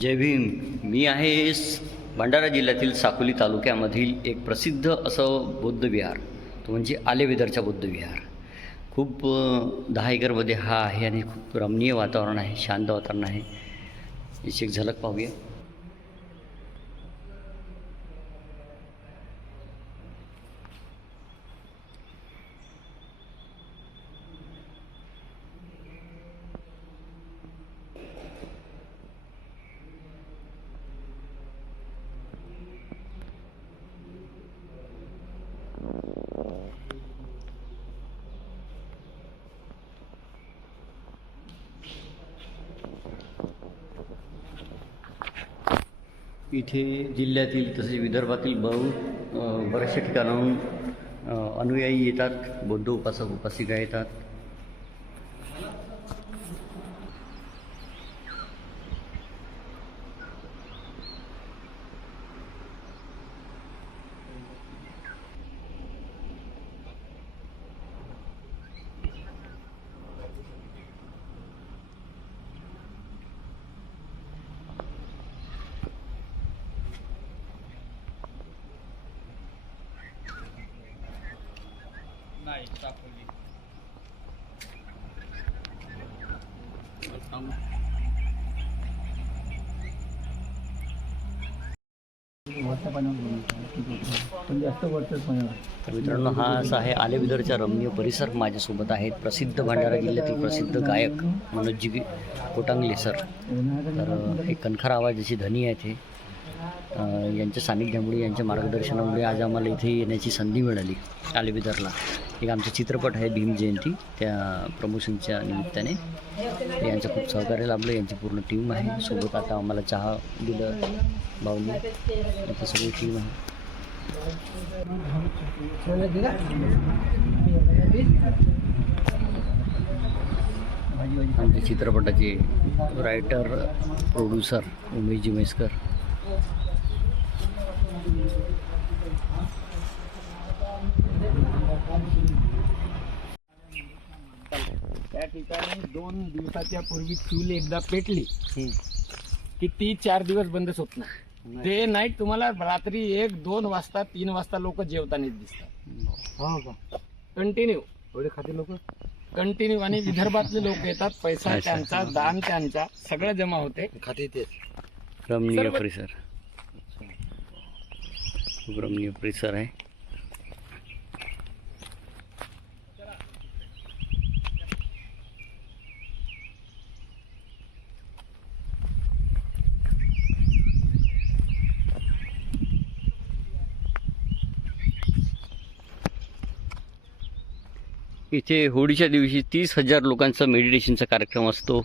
जय भीम. मी आहे स- भंडारा जिल्ह्यातील साकोली तालुक्यामधील एक प्रसिद्ध असं बौद्धविहार तो म्हणजे आलेवेदरचा बौद्धविहार खूप दहा एकरमध्ये हा आहे आणि खूप रमणीय वातावरण आहे शांत वातावरण आहे. एक झलक पाहूया. इथे जिल्ह्यातील तसेच विदर्भातील बहु बऱ्याचशा ठिकाणाहून अनुयायी येतात बौद्ध उपासक उपासिका येतात. नाही सापडली मित्रांनो हा असा आहे आलेविदरचा रम्य परिसर माझ्यासोबत आहेत. प्रसिद्ध भंडारा जिल्ह्यातील प्रसिद्ध गायक मनोजी कोटांगले सर. तर एक हे कणखर आवाजाची धनी आहेत हे यांच्या सानिध्यामुळे यांच्या मार्गदर्शनामुळे आज आम्हाला इथे येण्याची संधी मिळाली आलेबिदरला एक आमचा चित्रपट आहे भीम जयंती. त्या प्रमोशनच्या निमित्ताने यांचं खूप सहकार्य लाभलं यांची पूर्ण टीम आहे. सोबत आता आम्हाला चहा दिलं बावली. यांची सगळी टीम आहे. आमच्या चित्रपटाचे रायटर प्रोड्युसर उमेश म्हैसकर त्या ठिकाणी दोन दिवसाच्या पूर्वी चूल एकदा पेटली. की ती चार दिवस बंदच होत नाही. डे नाईट तुम्हाला रात्री एक दोन वाजता तीन वाजता लोक जेवताना दिसतात. हो कंटिन्यू एवढे खाते लोक? कंटिन्यू आणि विदर्भातले लोक येतात. पैसा. त्यांचा दान त्यांचा सगळं जमा होते. खाते तेच. रमणीय परिसर खूप रमणीय परिसर आहे इथे होळीच्या दिवशी तीस हजार लोकांचा मेडिटेशनचा कार्यक्रम असतो.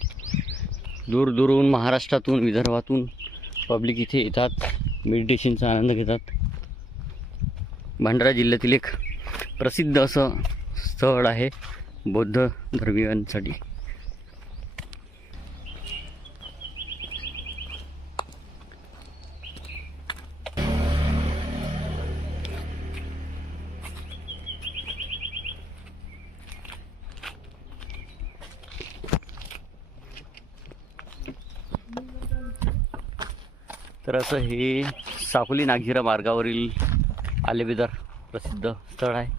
दूरदूरून महाराष्ट्रातून विदर्भातून. पब्लिक इथे येतात. मेडिटेशनचा आनंद घेतात. भंडारा जिल्ह्यातील एक प्रसिद्ध असं स्थळ आहे बौद्ध धर्मीयांसाठी. तर असं हे साकोली नागझिरा मार्गावरील आलेबेदार प्रसिद्ध स्थळ आहे.